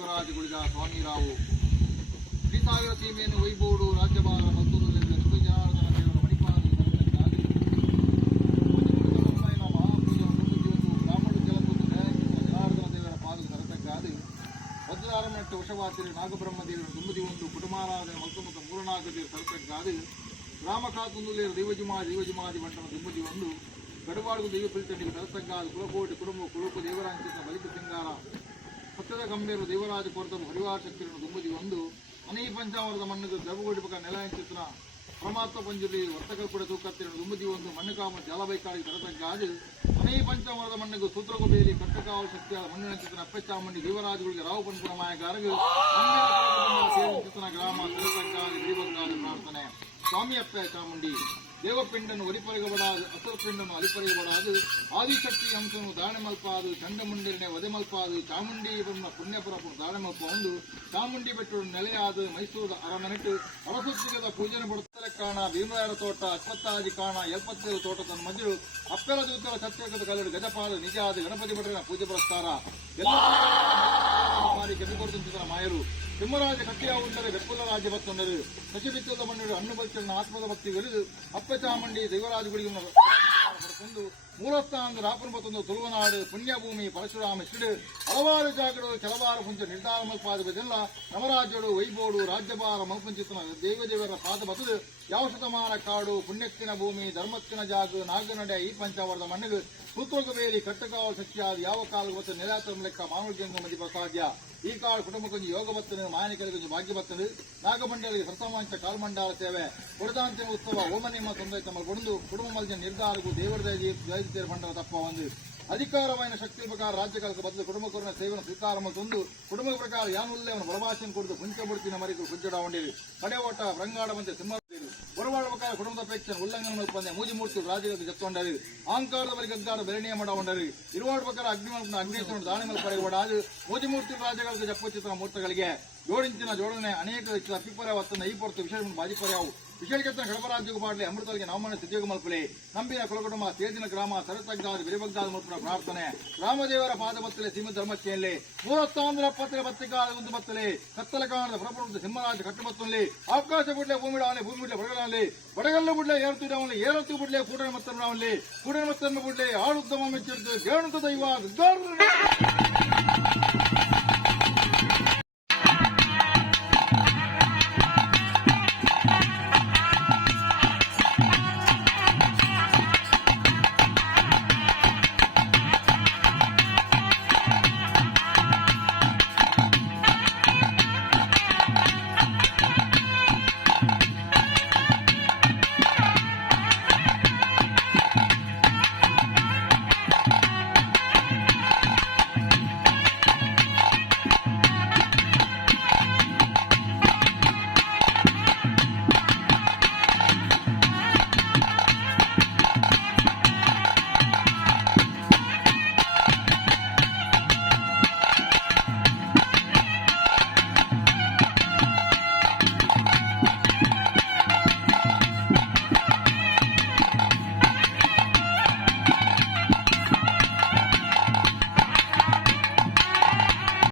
ಶಿವರಾಜ ಗುಳಿಗ ಸ್ವಾಮಿರಾವು ಶ್ರೀಸಾಗರ ಸೀಮೆಯನ್ನು ವೈಬೋಡು ರಾಜ್ಯಭಾರ ಮತ್ತೊಂದು ಲಕ್ಷ್ಮೀ ಜನಾರ್ದನ ದೇವರ ಮಣಿಪಾಲದಲ್ಲಿ ಸಲ್ಲಿಸಲಾಗಿ ಮುಂಬೈನ ಮಹಾಪೂಜೆ ಒಂದು ಬ್ರಾಹ್ಮಣ ಜಲಪುತ್ರ ಜನಾರ್ದನ ದೇವರ ಪಾದಕ್ಕೆ ಸರತಕ್ಕಾಗಿ ವಜ್ರಾರಮಟ್ಟು ವಶವಾತಿರಿ ನಾಗಬ್ರಹ್ಮ ದೇವರ ದುಮ್ಮದಿ ಒಂದು, ಕುಟುಂಬಾರಾಧನೆ, ಮಲ್ಕುಮುಖ ಮೂರನಾಗ ದೇವರ ಸರತಕ್ಕಾಗಿ ಸತ್ಯದ ಗಂಭೀರ ದೇವರಾಜ ಕೊರತಮ ಹರಿವಾರ ಶಕ್ತಿಯನ್ನು ದುಮ್ಮದಿ ಒಂದು ಅನೇಕ ಪಂಚಾವರದ ಮಣ್ಣಿಗೆ ಪಕ್ಕ ನೆಲ ಚಿತ್ರ, ಪರಮಾತ್ಮ ಪಂಜುಲಿ ವರ್ತಕಲ್ಪುಡ ತೂಕತ್ತಿರ ದುಮ್ಮದಿ ಒಂದು ಮಣ್ಣು ಕಾಮ ಜಲಬೈಕಾಳಿ ತರತಕ್ಕಾದ ಅನೈ ಪಂಚಾವರದ ಮಣ್ಣಿಗೆ ಸೂತ್ರಗೊಬೇಲಿ ಕಟ್ಟಕಾವ ಶಕ್ತಿಯಾದ ಮಣ್ಣಿನ ಚಿತ್ರ ಅಪ್ಪಚಾಮಂಡಿ ದೇವರಾಜಗಳಿಗೆ ರಾವು ಪಂಪುರ ಚಿತ್ರ, ಗ್ರಾಮ ಗಿರಿಬಂಗಾದ ಪ್ರಾರ್ಥನೆ. ಸ್ವಾಮಿ ಅಪ್ಪ ಚಾಮುಂಡಿ ದೇವಪಿಂಡನು ಒಲಿಪರಿಗಬಡಾದು ಅಸಲು ಪಿಂಡನು ಅಲಿಪರಿಗಬಡಾದು ಆದಿಶಕ್ತಿ ಅಂಶನು ದಾಣೆ ಮಲ್ಪಾದು ಚಂಡಮುಂಡಿರನೆ ವದೆ ಮಲ್ಪಾದು ಚಾಮುಂಡಿ ಬಣ್ಣ ಪುಣ್ಯಪುರಪು ದಾಣೆ ಮಲ್ಪ ಒಂದು ಚಾಮುಂಡಿ ಬೆಟ್ಟು ನೆಲೆಯಾದ ಮೈಸೂರು ಅರಮನೆಟ್ಟು ಅರಸೊತ್ತಿಗದ ಪೂಜನೆ ಬಡುತ್ತಲೆ ಕಾಣ ಭೀಮರಾಯರ ತೋಟ ಅಶ್ವತ್ಥಾದಿ ಕಾಣ ಎಲ್ಪತ್ತೇಳು ತೋಟ ತನ್ನ ಮಧ್ಯರು ಅಪ್ಪೆಲ ದೂತರ ಸತ್ಯಕದ ಕಲ್ಲಡು ಗಜಪಾದ ನಿಜ ಆದ ಗಣಪತಿ ಭಟ್ರನ ಪೂಜೆ ಪುರಸ್ಕಾರ ಎಲ್ಲ ಮಾರಿ ಗೆದ್ದುಕೊಡುತ್ತಿದ್ದ ಮಾಯರು ಸಿಂಹರಾಜ ಕಟ್ಟಿಯ ಉಂಡರೆ ಬೆಪ್ಪುಲ ರಾಜ್ಯ ಬತ್ತೊಂಡರು. ಸಚಿಬಿತ್ತದ ಮಣ್ಣರು ಹಣ್ಣು ಬಚ್ಚನ ಆತ್ಮದ ಭಕ್ತಿ ಗೆಲಿದು ಅಪ್ಪ ಚಾಮುಂಡಿ ದೇವರಾಜಗುಡಿಗೆ ಪಡ್ಕೊಂಡು ಮೂಲಸ್ಥಾನದ ರಾಪುರ ಮತ್ತೊಂದು ತುಳುವನಾಡು, ಪುಣ್ಯಭೂಮಿ, ಪರಶುರಾಮ, ಶಿಡು, ಹಲವಾರು ಜಾಗಗಳು, ಕೆಲವಾರು ಪುಂಚ ನಿರ್ಧಾರ ಮಲ್ಪಾದವೆಲ್ಲ ನವರಾಜ್ಯಗಳು ವೈಬೋಡು ರಾಜ್ಯಭಾರ ಮಲ್ಪಂಚಿತನ ದೇವದೇವರ ಪಾದ ಬಸದು ಯಾವ ಶತಮಾನ ಕಾಡು ಪುಣ್ಯಕ್ಕಿನ ಭೂಮಿ ಧರ್ಮಕ್ಕಿನ ಜಾಗ, ನಾಗನಡೆ, ಈ ಪಂಚಾವರದ ಮಣ್ಣಿಗೆ, ಸೂತ್ರಗಬೇರಿ, ಕಟ್ಟಕಾವಲು ಸತ್ಯಾದ ಯಾವ ಕಾಲು ಮತ್ತು ನೆಲಾತ ಲೆಕ್ಕ ಮಾನವಜಂಗ ಮದಿ ಸಾಧ್ಯ. ಈ ಕಾಳು ಕುಟುಂಬಕ್ಕೊಂದು ಯೋಗ ಬತ್ತನು ಒಂದು ಭಾಗ್ಯ ಬತ್ತನು ನಾಗಮಂಡಲಿಗೆ ಸತಮಾಂಚ ಕಾಲ್ಮಂಡಾಲ ಸೇವೆ. ಕೊಡದಾಂತಿನ ಉತ್ಸವ ಓಮನಿಮ್ಮ ತಮ್ಮ ಕೊಡುದು ಕುಟುಂಬ ಮಧ್ಯ ನಿರ್ಧಾರಗೂ ದೇವರ ದುಷ್ಕೃತ್ಯ ಮಾಡಿರೋ ತಪ್ಪ ಒಂದು ಅಧಿಕಾರವಾಯಿನ ಶಕ್ತಿ ಪ್ರಕಾರ ರಾಜ್ಯ ಕಾಲಕ್ಕೆ ಬದಲು ಕುಟುಂಬಕರನ್ನ ಸೇವನ ಸ್ವೀಕಾರ ಮತ್ತು ಕುಟುಂಬ ಪ್ರಕಾರ ಯಾನುಲ್ಲೇವನ ಬಲಭಾಷೆಯನ್ನು ಕುಡಿದು ಪುಂಚಬುಡ್ತಿನ ಮರಿಗೂ ಪುಂಚಡಾವಣಿ ಕಡೆವೋಟ ಭ್ರಂಗಾಡವಂತೆ ಸಿಂಹ ಒಡವಾಡಬೇಕಾದ ಕುಟುಂಬದ ಅಪೇಕ್ಷೆ ಉಲ್ಲಂಘನೆ ಬಂದ ಮೂಜಿ ಮೂರ್ತಿ ರಾಜ್ಯದಲ್ಲಿ ಜತ್ತೊಂಡರಿ ಆಂಕಾರದ ಬಳಿ ಗದ್ದಾರು ಬೆರಣೀಯ ಮಾಡೊಂಡರಿ ಇರುವಾಡಬೇಕಾದ ಅಗ್ನಿ ಅಗ್ನಿಶವನ್ನು ದಾಳಿ ಮಲ್ಪಡೆಯವಾಡ ಮೂಜಿ ಮೂರ್ತಿ ರಾಜ್ಯಗಳಿಗೆ ಜಪ್ಪಚಿತ್ರ ಮೂರ್ತಗಳಿಗೆ ಜೋಡಿಂಚಿನ ಜೋಡಣೆ ಅನೇಕ ಅಭಿಪ್ರಾಯ ಈ ಪೊರತು ವಿಷಯವನ್ನು ಬಾಜಿಪರೆಯವು ವಿಶೇಷಕೆತ್ತನ ಕಡಪರಾಜ್ಯಗೂ ಮಾಡಲಿ ಅಮೃತಗಳಿಗೆ ನವಮನ ಸಿದ್ಧಿಯೋಗ ಮಲ್ಪಲಿ. ನಂಬಿನ ಕುಲಕುಟುಂಬ, ತೇಜಿನ ಗ್ರಾಮ ಸರತಗ್ಗಾದ ಬಿರಿಬಗ್ಗಾದ ಮಲ್ಪನ ಪ್ರಾರ್ಥನೆ. ರಾಮದೇವರ ಪಾದಬತ್ತಲೆ ಸಿಂಹ ಧರ್ಮಕ್ಕೆಯಲ್ಲಿ ಮೂವತ್ತೊಂದರ ಪತ್ರೆ ಬತ್ತಿಗಾದ ಒಂದು ಬತ್ತಲೆ. ಕತ್ತಲ ಕಾಣದ ಪ್ರಪಂಚ ಸಿಂಹರಾಜ ಕಟ್ಟುಬತ್ತಲ್ಲಿ. ಅವಕಾಶ ಬುಡ್ಲೆ ಭೂಮಿ ಡಾವಲಿ ಭೂಮಿ ಬಿಡ್ಲೆ ಬಡಗಲಲ್ಲಿ ಬಡಗಲ್ಲ ಬಿಡಲೆ ಏರ್ತು ಡಾವಲಿ ಏರತ್ತು ಬುಡ್ಲೆ ಕೂಡನ ಮತ್ತಲ್ಲಿ ಕೂಡ ಕೂಡನ ಬಿಡಲೆ ಬುಡ್ಲೆ ಆಳುತ್ತಮ ಮೆಚ್ಚಿಡ್ತು ಗೇಣುತ್ತ ದೈವ